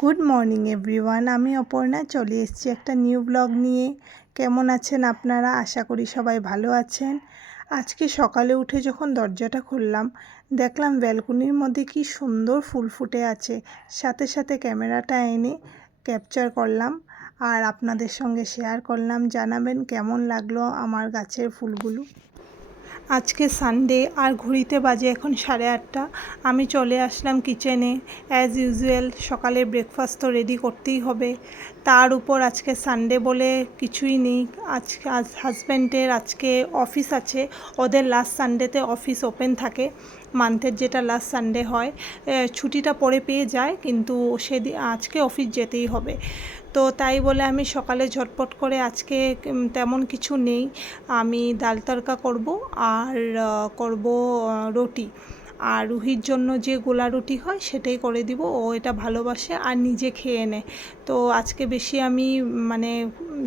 Good morning everyone, আমি অপর্ণা চলে এসেছি একটা নিউ ব্লগ নিয়ে। কেমন আছেন আপনারা? আশা করি সবাই ভালো আছেন। আজকে সকালে উঠে যখন দরজাটা খুললাম, দেখলাম ব্যালকনির মধ্যে কি সুন্দর ফুল ফুটে আছে। সাথে সাথে ক্যামেরাটা এনে ক্যাপচার করলাম আর আপনাদের সঙ্গে শেয়ার করলাম। জানাবেন কেমন লাগলো আমার গাছের ফুলগুলো। আজকে সানডে আর ঘড়িতে বাজে এখন 8:30। আমি চলে আসলাম কিচেনে। অ্যাজ ইউজুয়াল সকালে ব্রেকফাস্ট তো রেডি করতেই হবে। তার উপর আজকে সানডে বলে কিছুই নেই। আজ হাজব্যান্ডের আজকে অফিস আছে। ওদের লাস্ট সানডেতে অফিস ওপেন থাকে, মান্থের যেটা লাস্ট সানডে হয়। ছুটিটা পরে পেয়ে যায়, কিন্তু আজকে অফিস যেতেই হবে। তো তাই বলে আমি সকালে ঝটপট করে আজকে তেমন কিছু নেই। আমি ডাল তড়কা করব আর করব রুটি। আর রুহির জন্য যে গোলা রুটি হয় সেটাই করে দিব, ও এটা ভালোবাসে আর নিজে খেয়ে নেয়। তো আজকে বেশি আমি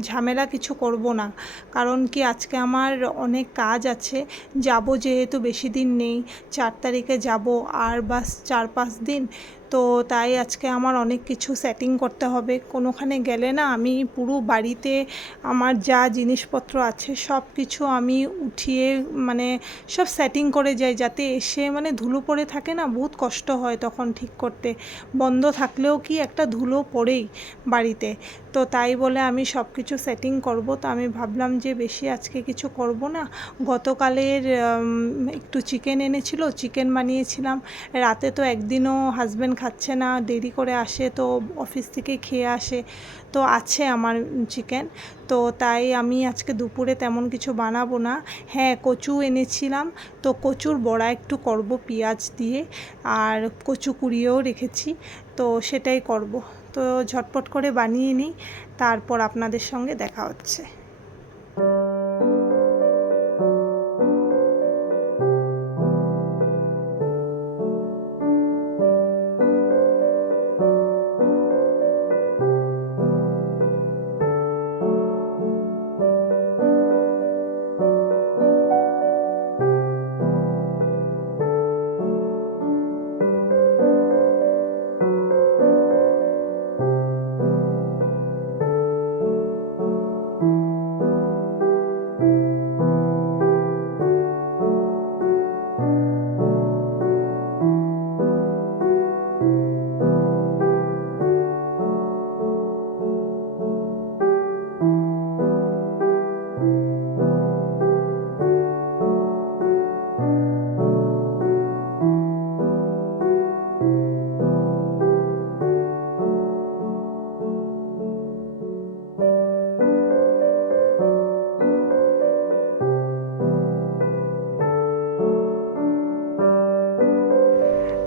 ঝামেলা কিছু করব না, কারণ কি আজকে আমার অনেক কাজ আছে। যাব যেহেতু বেশি দিন নেই, 4 তারিখে যাব, আর বাস 4-5 দিন। তো তাই আজকে আমার অনেক কিছু সেটিং করতে হবে। কোনোখানে গেলে না, আমি পুরো বাড়িতে আমার যা জিনিসপত্র আছে সব কিছু আমি উঠিয়ে সব সেটিং করে যাই, যাতে এসে ধুলো পড়ে থাকে না, বহুত কষ্ট হয় তখন ঠিক করতে। বন্ধ থাকলেও কি একটা ধুলো পড়েই বাড়িতে। তো তাই বলে আমি সব কিছু সেটিং করব। তো আমি ভাবলাম যে বেশি আজকে কিছু করব না। গতকালের একটু চিকেন এনেছিল, চিকেন বানিয়েছিলাম। রাতে তো একদিনও হাজব্যান্ড খাচ্ছে না, দেরি করে আসে, তো অফিস থেকে খেয়ে আসে। তো আছে আমার চিকেন। তো তাই আমি আজকে দুপুরে তেমন কিছু বানাবো না। হ্যাঁ, কচু এনেছিলাম, তো কচুর বড়া একটু করব পেঁয়াজ দিয়ে, আর কচু কুড়িয়েও রেখেছি, তো সেটাই করব। তো ঝটপট করে বানিয়ে নিই, তারপর আপনাদের সঙ্গে দেখা হচ্ছে।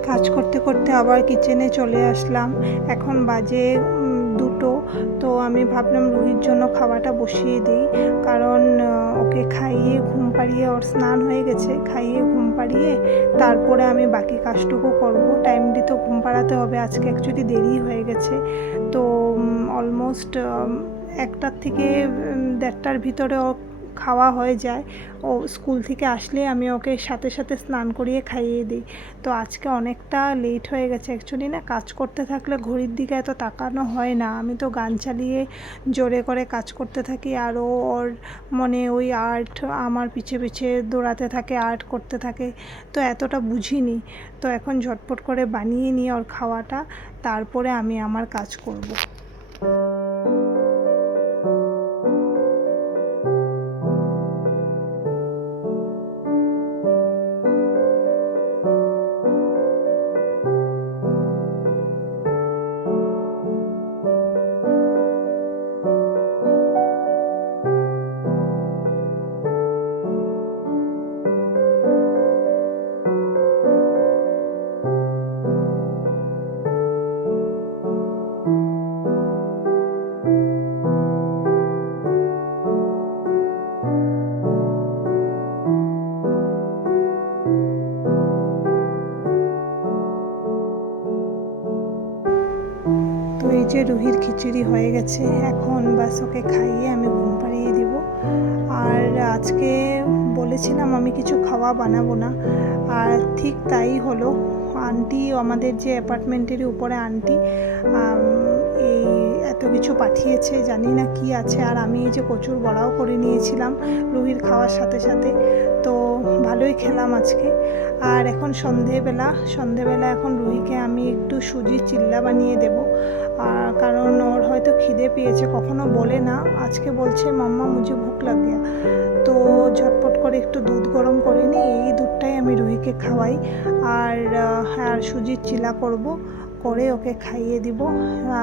কাজ করতে করতে আবার কিচেনে চলে আসলাম। এখন বাজে 2টো। তো আমি ভাবলাম রুহির জন্য খাওয়াটা বসিয়ে দিই, কারণ ওকে খাইয়ে ঘুম পাড়িয়ে, ওর স্নান হয়ে গেছে, খাইয়ে ঘুম পাড়িয়ে তারপরে আমি বাকি কাজটুকু করব। টাইমলি তো ঘুম পাড়াতে হবে, আজকে অ্যাকচুয়ালি দেরি হয়ে গেছে। তো অলমোস্ট 1টার থেকে 1:30টার ভিতরে ও খাওয়া হয়ে যায়। ও স্কুল থেকে আসলে আমি ওকে সাথে সাথে স্নান করিয়ে খাইয়ে দিই। তো আজকে অনেকটা লেট হয়ে গেছে। অ্যাকচুয়ালি না, কাজ করতে থাকলে ঘড়ির দিকে এত তাকানো হয় না। আমি তো গান চালিয়ে জোরে করে কাজ করতে থাকি, আর ওর ওই আর্ট আমার পিছে পিছে দৌড়াতে থাকে, আর্ট করতে থাকে, তো এতটা বুঝিনি। তো এখন ঝটপট করে বানিয়ে নিই ওর খাওয়াটা, তারপরে আমি আমার কাজ করব। তো এই যে রুহির খিচুড়ি হয়ে গেছে, এখন বাস ওকে খাইয়ে আমি ঘুম পাড়িয়ে দিব। আর আজকে বলেছিলাম আমি কিছু খাওয়া বানাবো না, আর ঠিক তাই হলো। আন্টি, আমাদের যে অ্যাপার্টমেন্টেরই উপরে আন্টি, কিছু পাঠিয়েছে, জানি না কি আছে। আর আমি এই যে কচুর বড়াও করে নিয়েছিলাম রুহির খাওয়ার সাথে সাথে, তো ভালোই খেলাম আজকে। আর এখন সন্ধেবেলা এখন রুহিকে আমি একটু সুজির চিল্লা বানিয়ে দেব, কারণ ওর হয়তো খিদে পেয়েছে, কখনো বলে না, আজকে বলছে মাম্মা মুঝে ভুক লাগ গিয়া। তো ঝটপট করে একটু দুধ গরম করে নিই, এই দুধটাই আমি রুহিকে খাওয়াই। আর সুজির চিলা করব, করে ওকে খাইয়ে দিব।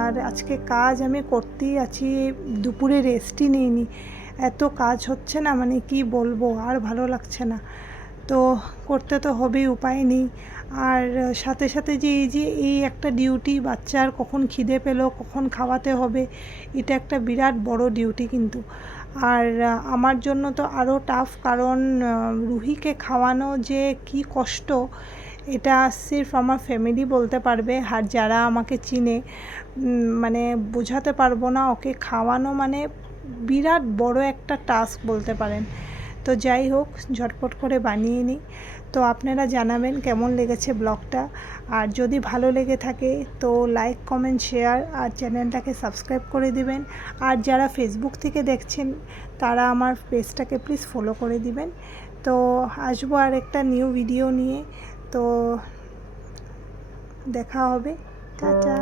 আর আজকে কাজ আমি করতেই আছি, দুপুরে রেস্টই নিইনি, এত কাজ হচ্ছে না, মানে কি বলবো, আর ভালো লাগছে না। তো করতে তো হবেই, উপায় নেই। আর সাথে সাথে এই একটা ডিউটি, বাচ্চার কখন খিদে পেলো, কখন খাওয়াতে হবে, এটা একটা বিরাট বড় ডিউটি কিন্তু। আর আমার জন্য তো আরও টাফ, কারণ রুহিকে খাওয়ানো যে কি কষ্ট, এটা সির্ফ আমার ফ্যামিলি বলতে পারবে। আর যারা আমাকে চিনে, মানে বোঝাতে পারবো না, ওকে খাওয়ানো মানে বিরাট বড় একটা টাস্ক বলতে পারেন। তো যাই হোক, ঝটপট করে বানিয়ে নিই। তো আপনারা জানাবেন কেমন লেগেছে ব্লগটা, আর যদি ভালো লেগে থাকে তো লাইক, কমেন্ট, শেয়ার, আর চ্যানেলটাকে সাবস্ক্রাইব করে দিবেন। আর যারা ফেসবুক থেকে দেখছেন তারা আমার পেজটাকে প্লিজ ফলো করে দিবেন। তো আসবো আর একটা নিউ ভিডিও নিয়ে, তো দেখা হবে, টাটা।